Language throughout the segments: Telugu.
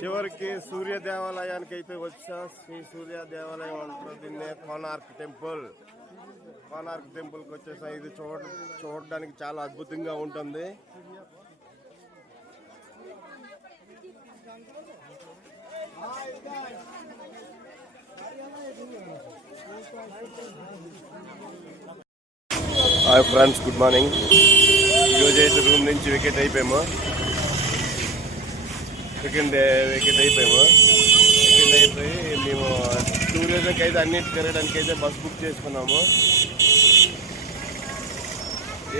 చివరికి సూర్య దేవాలయానికి అయితే వచ్చా. శ్రీ సూర్య దేవాలయం అంటారు దీన్నే. కోనార్క్ టెంపుల్. కోనార్క్ టెంపుల్కి వచ్చేసా. ఇది చూడడానికి చాలా అద్భుతంగా ఉంటుంది. Hi friends, good morning. ఈరోజు అయితే రూమ్ నుంచి వికెట్ అయిపోయాము. వికెట్ అయిపోయి మేము టూరిజంకి అయితే అన్నిటి తిరగడానికి అయితే బస్ బుక్ చేసుకున్నాము.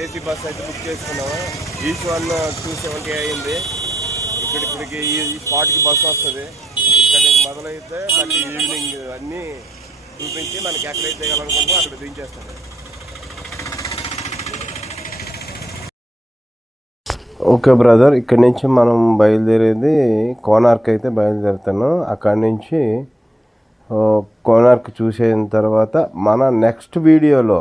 ఏసీ బస్ అయితే బుక్ చేసుకున్నాము. ఈచ్ 270 అయింది. ఇప్పటికి ఈ స్పాట్కి బస్సు వస్తుంది. ఇక్కడ మొదలైతే మళ్ళీ ఈవినింగ్ అన్నీ చూపించి మనకి ఎక్కడైతే దిగాలనుకుంటున్నామో అక్కడ దించేస్తుంది. ఓకే బ్రదర్, ఇక్కడ నుంచి మనం బయలుదేరేది కోనార్క్ అయితే బయలుదేరుతాను. అక్కడి నుంచి కోనార్క్ చూసిన తర్వాత మన నెక్స్ట్ వీడియోలో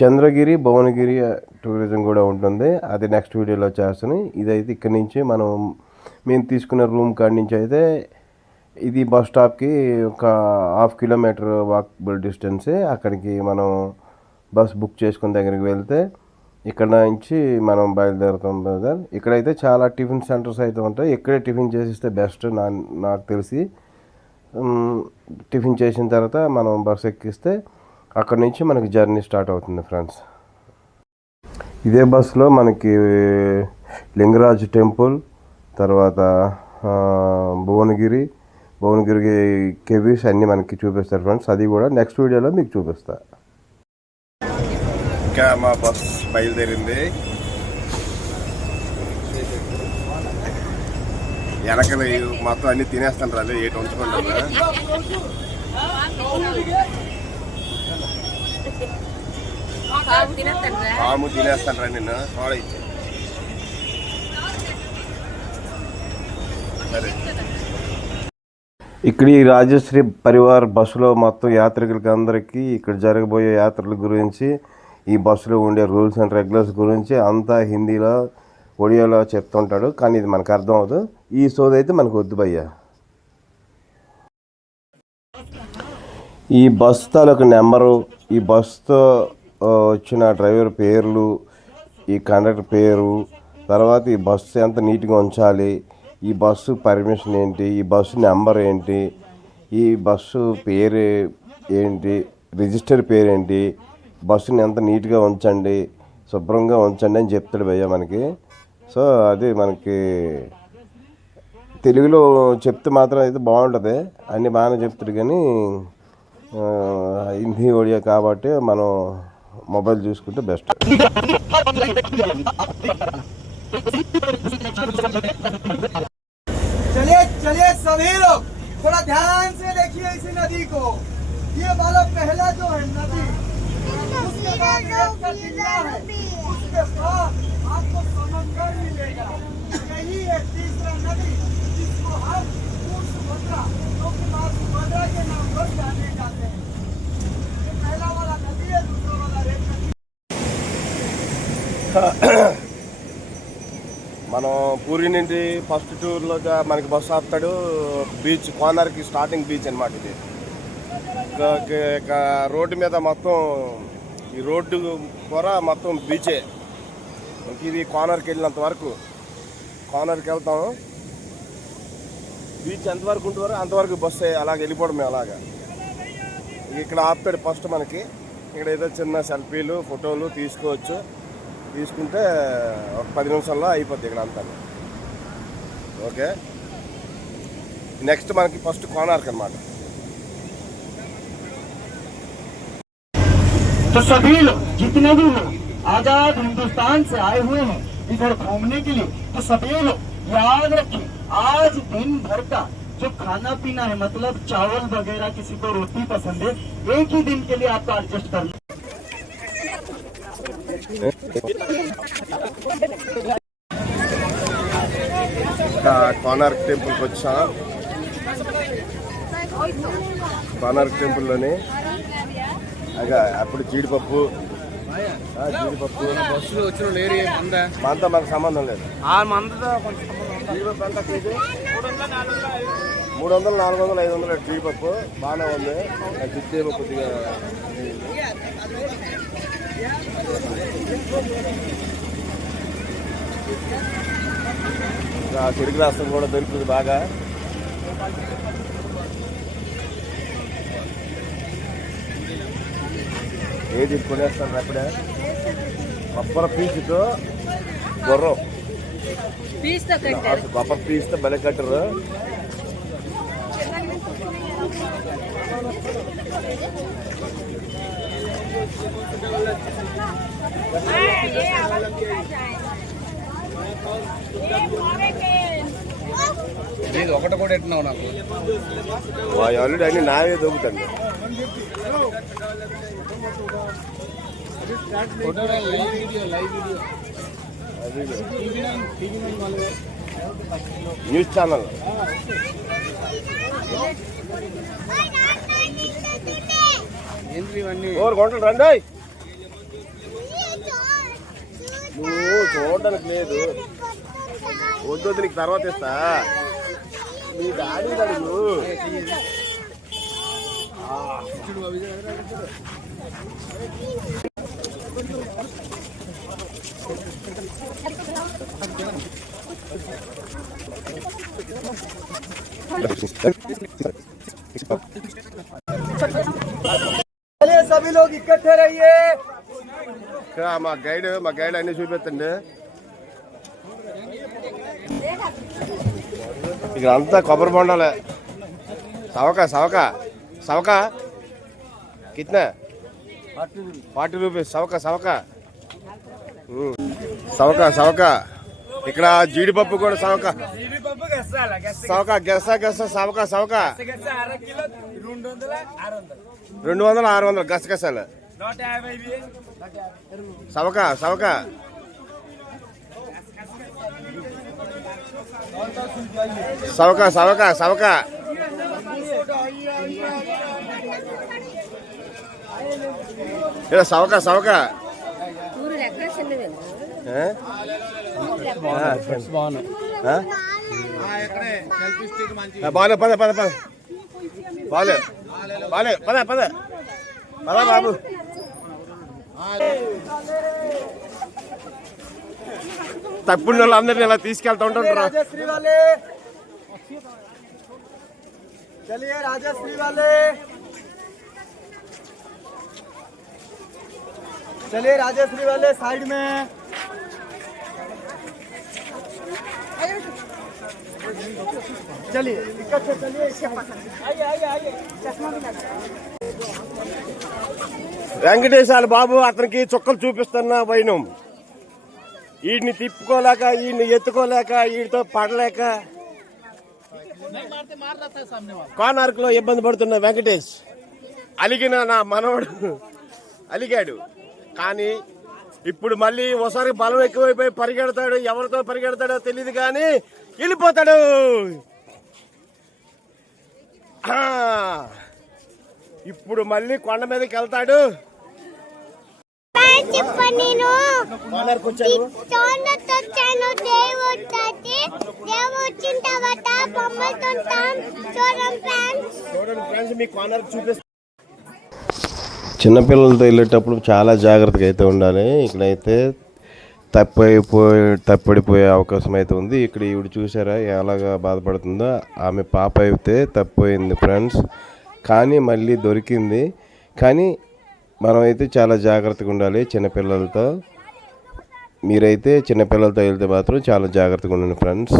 చంద్రగిరి, భువనగిరి టూరిజం కూడా ఉంటుంది. అది నెక్స్ట్ వీడియోలో చేస్తాను. ఇదైతే ఇక్కడ నుంచి మేము తీసుకున్న రూమ్ కాడి నుంచి అయితే ఇది బస్ స్టాప్కి ఒక 1/2 కిలోమీటర్ వాకబుల్ డిస్టెన్సే. అక్కడికి మనం బస్ బుక్ చేసుకున్న దగ్గరికి వెళ్తే ఇక్కడ నుంచి మనం బయలుదేరుతాం బ్రదర్. ఇక్కడైతే చాలా టిఫిన్ సెంటర్స్ అయితే ఉంటాయి. ఇక్కడే టిఫిన్ చేసిస్తే బెస్ట్ నాకు తెలిసి. టిఫిన్ చేసిన తర్వాత మనం బస్ ఎక్కిస్తే అక్కడ నుంచి మనకి జర్నీ స్టార్ట్ అవుతుంది ఫ్రెండ్స్. ఇదే బస్సులో మనకి లింగరాజ్ టెంపుల్, తర్వాత భువనగిరి కేవ్స్ అన్నీ మనకి చూపిస్తారు ఫ్రెండ్స్. అది కూడా నెక్స్ట్ వీడియోలో మీకు చూపిస్తా. ఇంకా మా బస్ బయలుదేరింది. వెనకలు మొత్తం అన్ని తినేస్తాను రాలే, ఏటి ఉంచుకుంటాను. పాము తినేస్తాను రా నిన్ను. సోడ ఇచ్చా సరే. ఇక్కడ ఈ రాజశ్రీ పరివార్ బస్సులో మొత్తం యాత్రికులకి అందరికీ ఇక్కడ జరగబోయే యాత్రల గురించి, ఈ బస్సులో ఉండే రూల్స్ అండ్ రెగ్యులేషన్స్ గురించి అంతా హిందీలో, ఒడియాలో చెప్తుంటాడు. కానీ ఇది మనకు అర్థం అవ్వదు. ఈ సోది అయితే మనకు వద్దు భయ్యా. ఈ బస్ తాలూకు నెంబరు, ఈ బస్తో వచ్చిన డ్రైవర్ పేర్లు, ఈ కండక్టర్ పేరు, తర్వాత ఈ బస్సు ఎంత నీట్గా ఉంచాలి, ఈ బస్సు పర్మిషన్ ఏంటి, ఈ బస్సు నెంబర్ ఏంటి, ఈ బస్సు పేరు ఏంటి, రిజిస్టర్ పేరేంటి, బస్సుని ఎంత నీట్గా ఉంచండి, శుభ్రంగా ఉంచండి అని చెప్తాడు భయ్య మనకి. సో అది మనకి తెలుగులో చెప్తే మాత్రం అయితే బాగుంటుంది. అన్నీ బాగానే చెప్తాడు. కానీ హిందీ ఒడియా కాబట్టి మనం మొబైల్ చూసుకుంటే బెస్ట్. चलिए चलिए सभी लोग थोड़ा ध्यान से देखिए इस नदी को. ये वाला पहला जो है नदी, उसके बाद जिला है, उसके बाद आपको समंदर मिलेगा. यही है तीसरा नदी जिसको हम सुभद्रा, क्योंकि माँ सुभद्रा के नाम पर जाने जाते हैं. ये पहला वाला नदी है, दूसरा वाला रेत नदी. మనం పూరి నుండి ఫస్ట్ టూర్లో మనకి బస్సు ఆపుతాడు. బీచ్ కోనార్కి స్టార్టింగ్ బీచ్ అనమాట. ఇది రోడ్డు మీద మొత్తం ఈ రోడ్డు కూర మొత్తం బీచే. మనకి ఇది కోనార్కి వెళ్ళినంత వరకు, కోనార్కి వెళ్తాము. బీచ్ ఎంతవరకు ఉంటుందో అంతవరకు బస్సు అలాగే వెళ్ళిపోవడమే. అలాగా ఇక్కడ ఆపుతాడు ఫస్ట్ మనకి. ఇక్కడ ఏదో చిన్న సెల్ఫీలు, ఫోటోలు తీసుకోవచ్చు. తీసుకుంటే ఒక 10 నిమిషాల్లో అయిపోద్ది ఇక్కడ అంతా. ఓకే, నెక్స్ట్ మనకి ఫస్ట్ కోనార్క్ అన్నమాట. तो सभी लोग जितने भी लोग आजाद हिंदुस्तान से आए हुए हैं इधर घूमने के लिए, तो सभी लोग याद रखें आज दिन भर का जो खाना पीना है, मतलब चावल वगैरह, किसी को रोटी पसंद है, एक ही दिन के लिए आपको एडजस्ट करना. కోనార్క్ టెంపుల్కి వచ్చా. కోనార్క్ టెంపుల్లోనే అప్పుడు జీడిపప్పు జీడిపప్పు బస్సులో వచ్చిన లేరు మనతో మనకు సంబంధం లేదు. ఆ మందతో జీడిపప్పు ఎంత కేజీ? 300, 400, 500 జీడిపప్పు బాగానే ఉంది. జీడిపప్పు కొద్దిగా చెరుకు రాష్ట్రం కూడా దొరుకుతుంది బాగా. ఏది కొనేస్తారు అప్పుడే కొబ్బరి పీచుతో గుర్రం కొబ్బరి పీచుతో బలి కట్టరు. ఒకటి కూడా ఎట్టున్నావు నాకు ఆల్రెడీ అన్ని నావే దొరుకుతాండి. న్యూస్ ఛానల్ ఓరు కొంటలు రండి. నువ్వు చూడడానికి లేదు, వద్దు నీకు తర్వాత ఇస్తా. నీ డాడీ అడుగు. चलिए सभी लोग इकट्ठे रहिए. మా గైడ్ అన్ని చూపిస్తండి. ఇక్కడ అంతా కొబ్బరి బొండాలే. సవక కిట్నా 40 రూపీస్ సవక. ఇక్కడ జీడిపప్పు కూడా సవక గెస్స సవక 200, 600 గసగసాలు సవక సవక బాలే పద బాబు. తప్పుడు వాళ్ళందరినీ ఇలా తీసుకెళ్తా ఉంటారు. राजश्री वाले चलिए, राजश्री वाले चलिए, राजश्री वाले साइड में. चलिए इकट्ठे चलिए. आइए चश्मा भी लगा. వెంకటేశాల బాబు అతనికి చుక్కలు చూపిస్తున్న వైనం. వీడిని తిప్పుకోలేక, వీడిని ఎత్తుకోలేక, వీడితో పడలేక కోనార్క్ లో ఇబ్బంది పడుతున్న వెంకటేష్ అలిగిన నా మనవడు అలిగాడు. కానీ ఇప్పుడు మళ్ళీ ఒకసారి బలం ఎక్కువైపోయి పరిగెడతాడు. ఎవరితో పరిగెడతాడో తెలియదు కానీ వెళ్ళిపోతాడు. ఇప్పుడు మళ్ళీ కొండ మీదకి వెళ్తాడు. చిన్నపిల్లలతో వెళ్ళేటప్పుడు చాలా జాగ్రత్తగా అయితే ఉండాలి. ఇక్కడైతే తప్పడిపోయే అవకాశం అయితే ఉంది. ఇక్కడ ఈవిడ చూసారా ఎలాగా బాధపడుతుందో. ఆమె పాప అయితే తప్పిపోయింది ఫ్రెండ్స్, కానీ మళ్ళీ దొరికింది. కానీ మనమైతే చాలా జాగ్రత్తగా ఉండాలి చిన్నపిల్లలతో. మీరైతే చిన్నపిల్లలతో వెళ్తే మాత్రం చాలా జాగ్రత్తగా ఉండండి ఫ్రెండ్స్.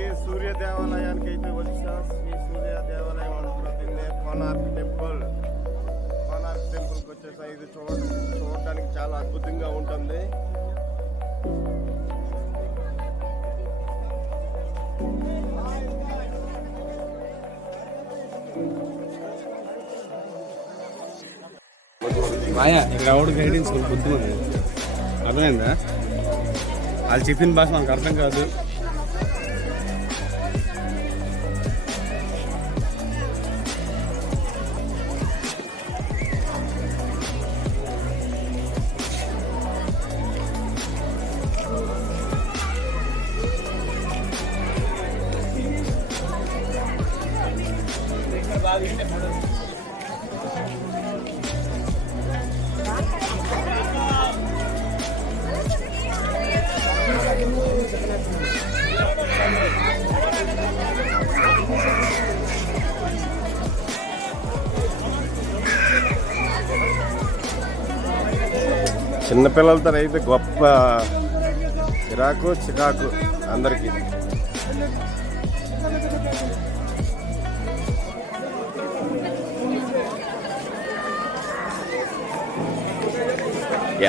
ఇక్కడికి సూర్య దేవాలయానికి అయితే వచ్చా. శ్రీ సూర్య దేవాలయం అంటారు దీన్ని. కోనార్క్ టెంపుల్కి వచ్చేసా. ఇది చూడడానికి చాలా అద్భుతంగా ఉంటుంది. మాయా ఇక్కడ ఆవిడ గైడెన్స్ బుద్ధి ఉంది, అర్థమైందా? వాళ్ళు చెప్పిన భాష మనకు అర్థం కాదు. చిన్నపిల్లలతో అయితే గొప్ప చికాకు అందరికీ.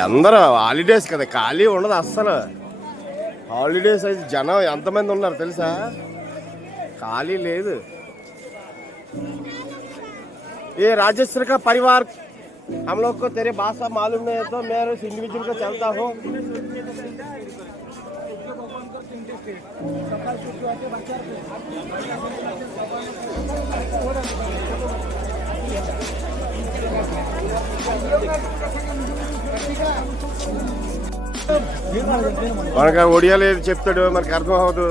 అందరూ హాలిడేస్ కదా, ఖాళీ ఉండదు అస్సలు. హాలిడేస్ అయితే జనం ఎంతమంది ఉన్నారు తెలుసా, ఖాళీ లేదు. ఏ राजस्थान का परिवार हम लोग को तेरे भाषा मालूम नहीं है तो मैं इंडिविजुअल को चलता हूँ. మనకు ఒడియా లేదు చెప్తాడు, మనకు అర్థం అవ్వదు.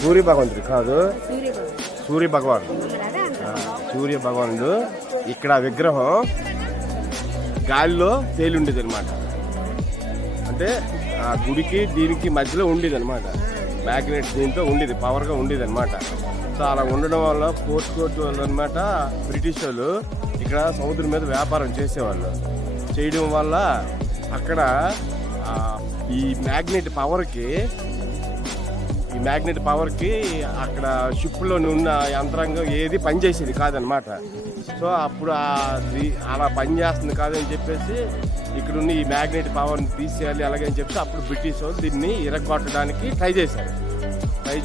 పూరి భగవంతుడు కాదు, సూర్య భగవానుడు. ఇక్కడ విగ్రహం గాలిలో తేలిండేది అనమాట. అంటే ఆ గుడికి దీనికి మధ్యలో ఉండేది అనమాట. మ్యాగ్నెట్ దీంతో ఉండేది, పవర్గా ఉండేది అనమాట. సో అలా ఉండడం వల్ల పోర్ట్ వాళ్ళు అనమాట బ్రిటిష్ వాళ్ళు ఇక్కడ సముద్రం మీద వ్యాపారం చేసేవాళ్ళు. చేయడం వల్ల అక్కడ ఈ మ్యాగ్నెట్ పవర్కి అక్కడ షిప్లో ఉన్న యంత్రాంగం ఏది పనిచేసేది కాదనమాట. సో అప్పుడు అలా పనిచేస్తుంది కాదని చెప్పేసి ఇక్కడున్న ఈ మ్యాగ్నెట్ పవర్ని తీసేయాలి అలాగని చెప్పి అప్పుడు బ్రిటిష్ వాళ్ళు దీన్ని ఇరగొట్టడానికి ట్రై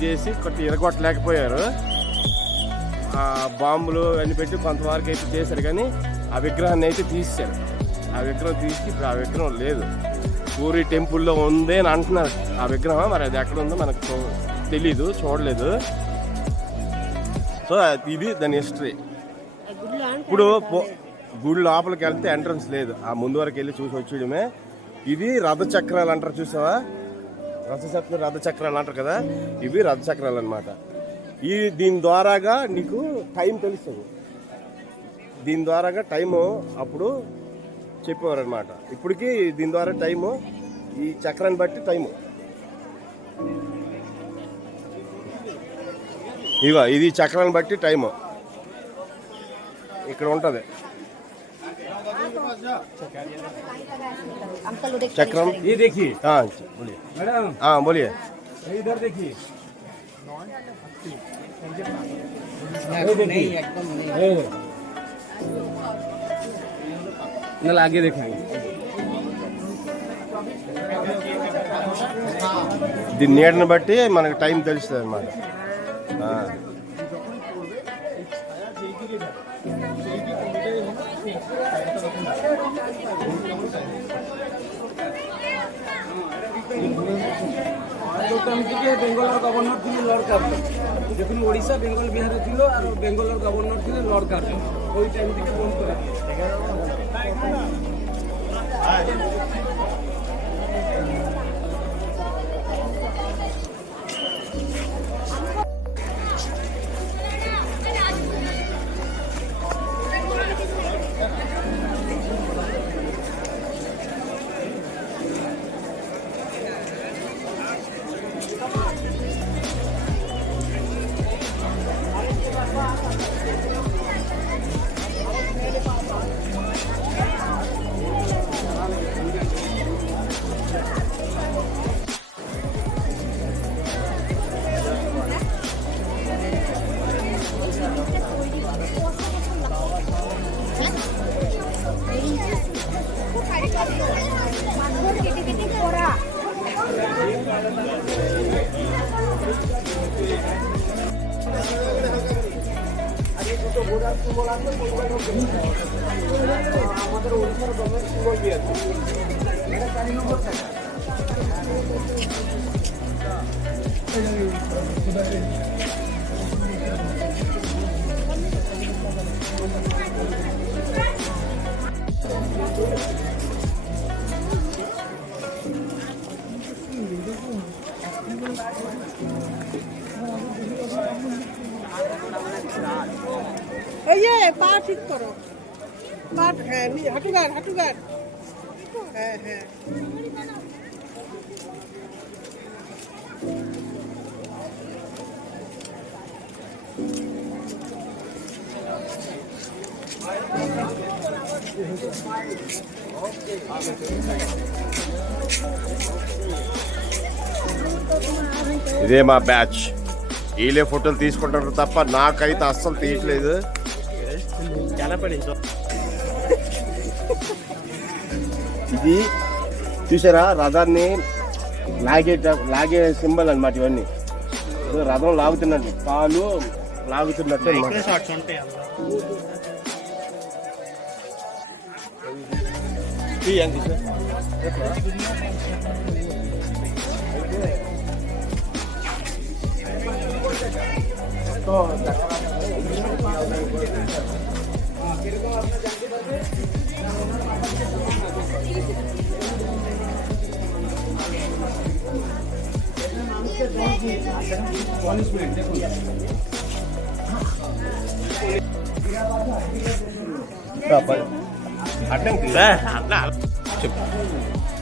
చేసి కొట్టి ఇరగొట్టలేకపోయారు. బాంబులు అన్ని పెట్టి కొంతవరకు అయితే చేశారు, కానీ ఆ విగ్రహాన్ని అయితే తీసేశారు. ఆ విగ్రహం తీసి ఇప్పుడు ఆ విగ్రహం లేదు. పూరి టెంపుల్లో ఉంది అని అంటున్నారు ఆ విగ్రహం. మరి అది ఎక్కడ ఉందో మనకు తెలీదు, చూడలేదు. సో ఇది దాని హిస్టరీ. ఇప్పుడు గుడి లోపలికి వెళ్తే ఎంట్రన్స్ లేదు, ఆ ముందు వరకు వెళ్ళి చూసి వచ్చేయడమే. ఇది రథచక్రాలు అంటారు, చూసావా? రథచక్రాలు అంటారు కదా, ఇవి రథచక్రాలు అనమాట. దీని ద్వారాగా నీకు టైం తెలుస్తుంది. దీని ద్వారాగా టైము అప్పుడు చెప్పేవారు అనమాట. ఇప్పటికీ దీని ద్వారా టైము, ఈ చక్రాన్ని బట్టి టైము. ఇగో ఇది చక్రాన్ని బట్టి టైము ఇక్కడ ఉంటుంది. चक्रम ये देखिए। हाँ बोलिए मैडम। हाँ बोलिए। इधर देखिए। नहीं एकदम नहीं। आगे देखेंगे। దీని నీడని బట్టి మనకు టైం తెలుస్తుంది అన్నమాట. বেঙ্গলের গভর্নর ছিল লর্ড কার্জন। যখন ওড়িশা বেঙ্গল বিহারে ছিল আর বেঙ্গলের গভর্নর ছিল লর্ড কার্জন, ওই টাইম থেকে বন্ধ করে গোড়ার সিম্বল আছে আমাদের ওড়িশার গভর্নমেন্ট সিম্বল দিয়ে আছে এটা 4 নম্বর থাকে ये पा ठीक करो पा है हाटुगार हाटुगार है ఇదే మా బ్యాచ్. వీళ్ళే ఫోటోలు తీసుకుంటారు తప్ప నాకైతే అస్సలు తీయట్లేదు. ఇది చూసారా రథాన్ని లాగే సింబల్ అన్నమాట. ఇవన్నీ రథం లాగుతున్నట్టు కాలు లాగుతున్నట్టు అన్నమాట.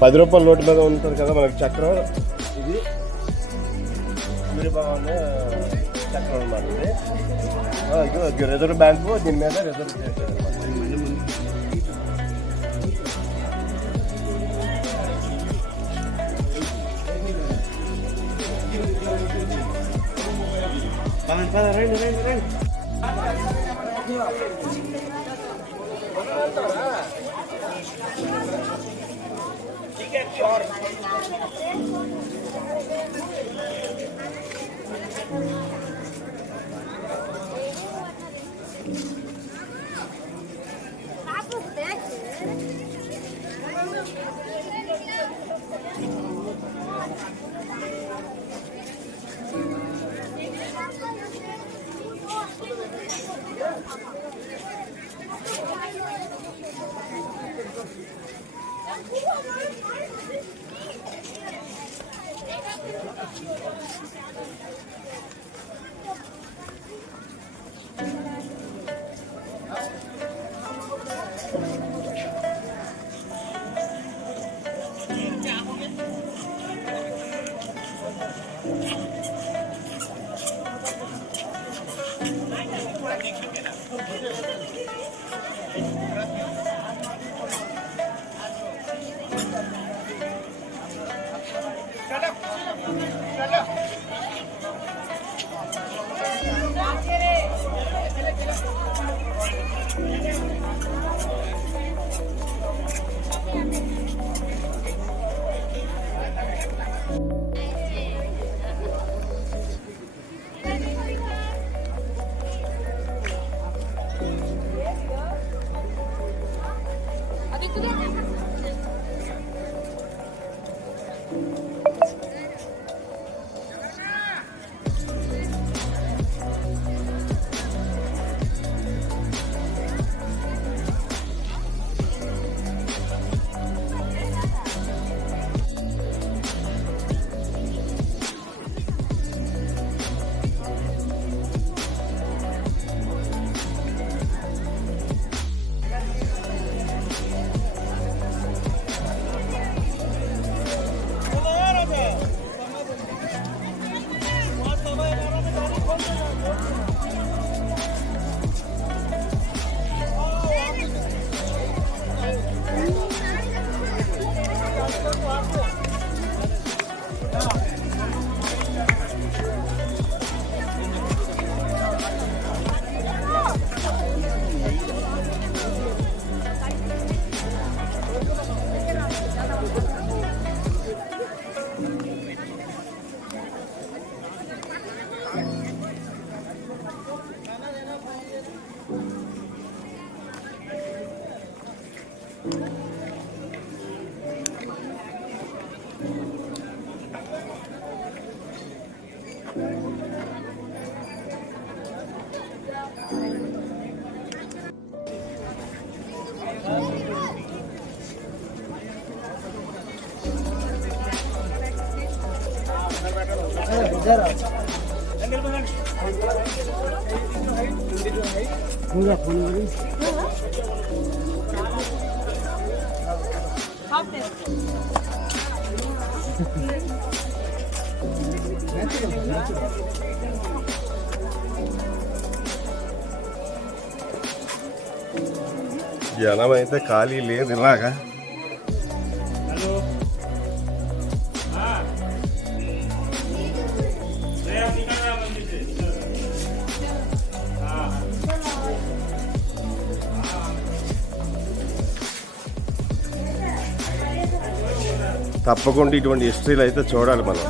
₹10 నోటు మీద ఉంటుంది కదా మనకి చక్రం. ఇది సూర్యభగవాన్ చక్రం అన్నమాట. ఇది రిజర్వ్ బ్యాంకు దీని మీద రిజర్వ్ చేశారు. జనం అయితే ఖాళీ లేదు ఇలాగా. తప్పకుండా ఇటువంటి హిస్టరీలు అయితే చూడాలి మనం,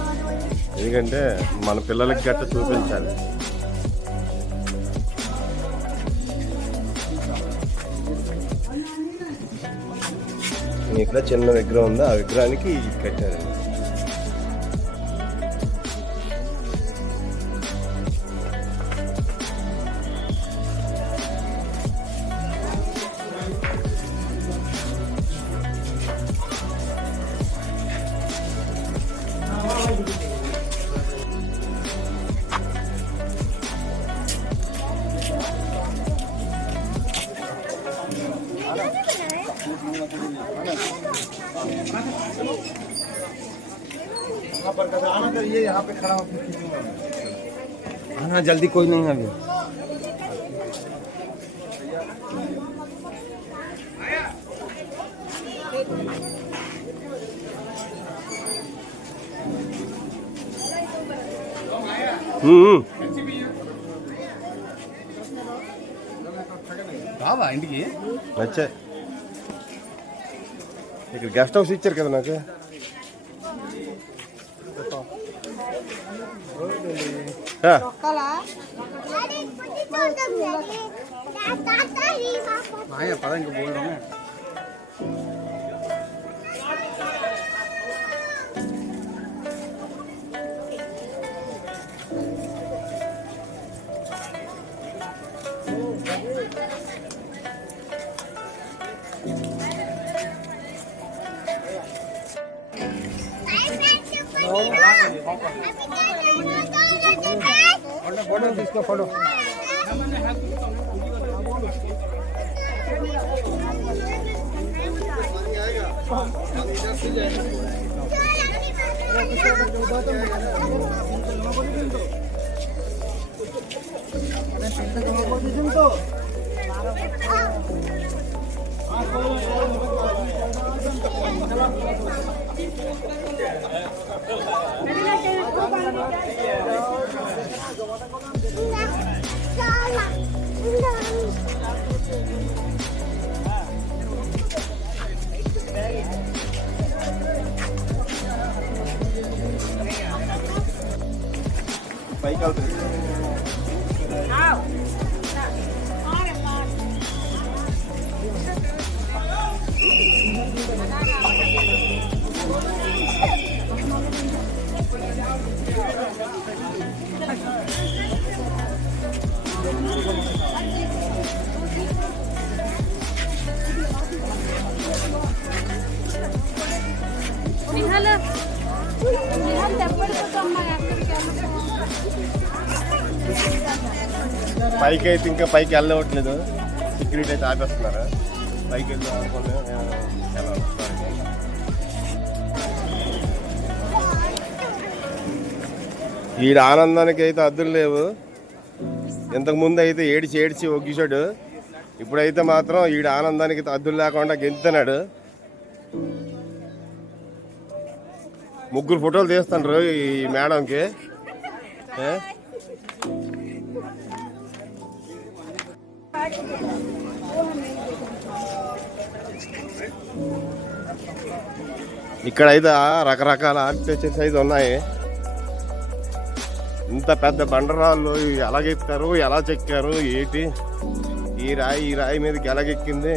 ఎందుకంటే మన పిల్లలకి గట్ట చూపించాలి. ఇక్కడ చిన్న విగ్రహం ఉంది, ఆ విగ్రహానికి కట్టారు. आना तो ये यहाँ पे खड़ा होकर खींचूंगा। हाँ जल्दी कोई नहीं है अभी। బావా ఇంటికి వచ్చా. ఇక్కడ గెస్ట్ హౌస్ ఇచ్చారు కదా నాకు. పద ఇంకా బోల్డ్ फोटो తీసుకో फोटो పైకి వెళ్తుంది. పైకి అయితే ఇంకా పైకి వెళ్ళవట్లేదు, సెక్యూరిటీ అయితే ఆపేస్తున్నారు. పైకి వెళ్తే ఈడ ఆనందానికి అయితే అద్దులు లేవు. ఇంతకుముందు అయితే ఏడిచి ఒగ్గిసాడు, ఇప్పుడైతే మాత్రం ఈడ ఆనందానికి అద్దులు లేకుండా గెంతున్నాడు. ముగ్గురు ఫోటోలు తీస్తుండ్రు ఈ మేడంకి. ఇక్కడైతే రకరకాల ఆర్కిటెక్చర్స్ అయితే ఉన్నాయి. ఇంత పెద్ద బండరాళ్ళు ఎలాగెక్కారు, ఎలా చెక్కారు, ఏంటి ఈ రాయి మీదకి ఎలాగెక్కింది.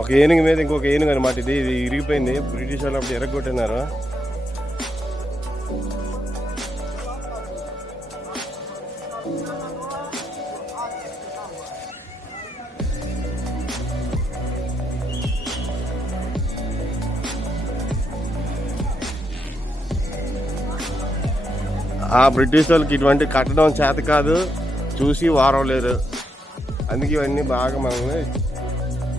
ఒక ఏనుగు మీద ఇంకొక ఏనుగు అనమాట. ఇది ఇరిగిపోయింది, బ్రిటిష్ వాళ్ళు అప్పుడు ఎరగొట్టినారు. ఆ బ్రిటిష్ వాళ్ళకి ఇటువంటి కట్టడం చేత కాదు, చూసి వారం లేరు. అందుకే ఇవన్నీ బాగా మనల్ని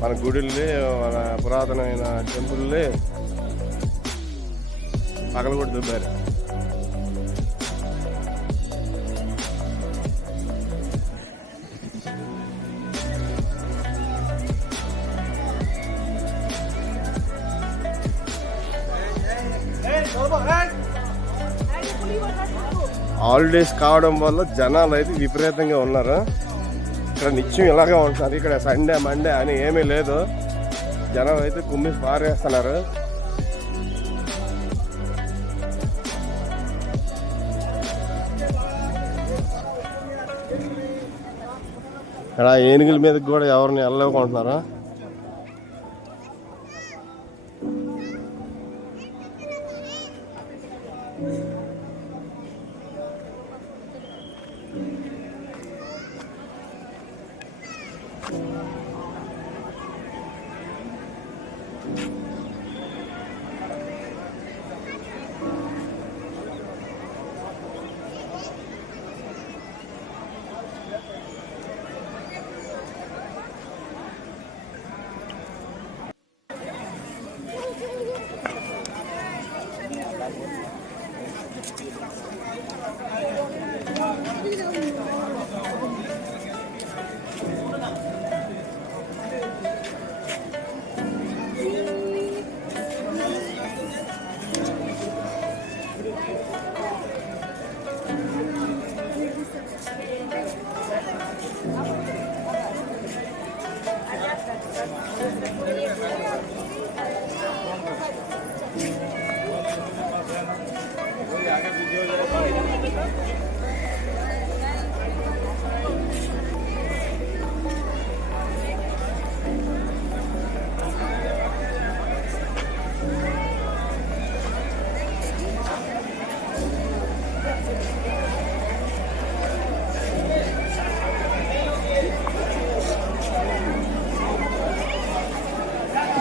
మన గుడిల్ని మన పురాతనమైన టెంపుల్ని పగలగొట్టి దుబ్బారు. హాలిడేస్ కావడం వల్ల జనాలు అయితే విపరీతంగా ఉన్నారు. ఇక్కడ నిత్యం ఇలాగే ఉంటున్నారు. ఇక్కడ సండే మండే అని ఏమీ లేదు. జనం అయితే కుమ్మి పారేస్తున్నారు. ఇక్కడ ఏనుగుల మీదకి కూడా ఎవరిని వెళ్ళకుంటున్నారా.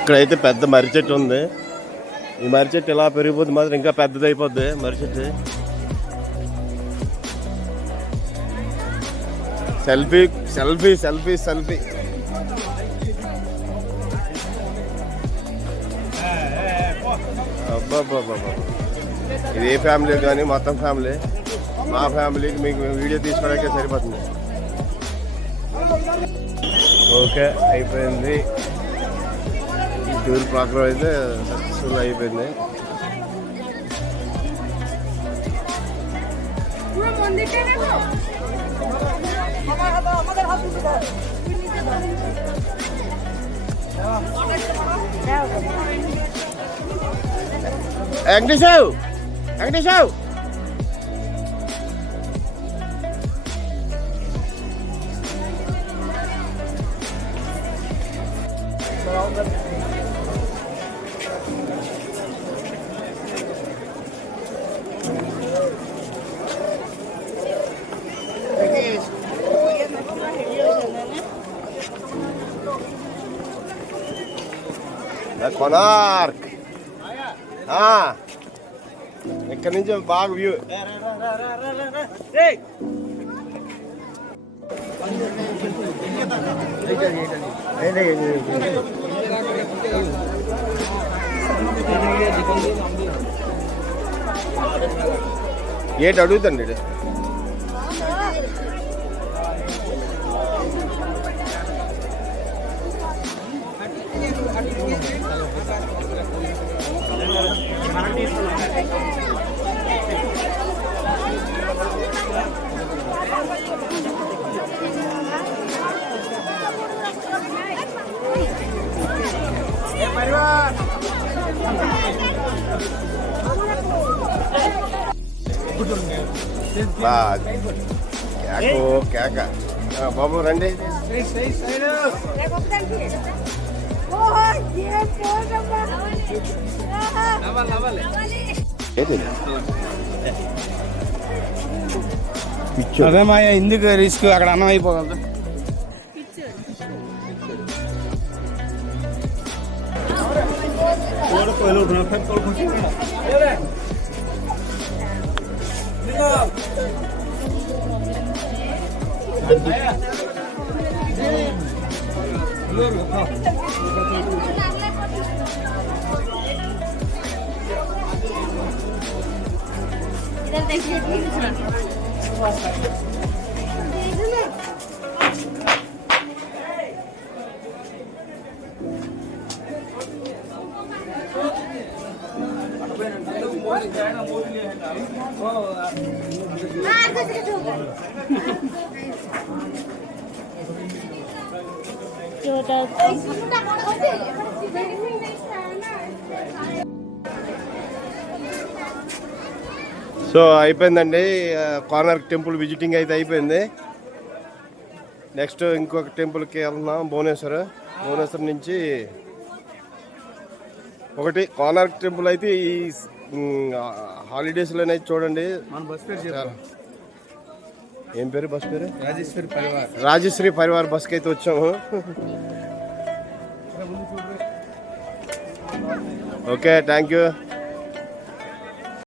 ఇక్కడైతే పెద్ద మర్రి చెట్టు ఉంది. ఈ మర్రి చెట్టు ఇలా పెరిగిపోతే మాత్రం ఇంకా పెద్దది అయిపోద్ది మర్రి చెట్టు. Selfie selfie selfie selfie. అబ్బాబ్బాబ్బా, ఇది ఏ ఫ్యామిలీ కానీ మొత్తం ఫ్యామిలీ. మా ఫ్యామిలీకి మీకు వీడియో తీసుకోవడానికే సరిపోతుంది. ఓకే, అయిపోయింది. టూర్ ప్రోగ్రామ్ అయితే సక్సెస్ఫుల్ అయిపోయింది. వెంకటేశ్వరు వెంకటేశ్వరు కొనార్క్. ఇక్కడ నుంచి బాగా వ్యూ. ఏంటి అడుగుతండి. కేక బాబు రండి. అదే మా ఎందుకు రిస్క్, అక్కడ అన్నం అయిపోగలదు. Hello. इधर देखिए సో అయిపోయిందండి కార్నర్ టెంపుల్ విజిటింగ్ అయితే అయిపోయింది. నెక్స్ట్ ఇంకొక టెంపుల్కి వెళ్తున్నాం భువనేశ్వర్ నుంచి ఒకటి కార్నర్ టెంపుల్ అయితే ఈ హాలిడేస్లోనే చూడండి. మన బస్ పేరు ఏం పేరు బస్ పేరు? రాజేశ్వరి పరివార్. రాజశ్రీ పరివార్ బస్కి అయితే వచ్చాము. Okay, thank you.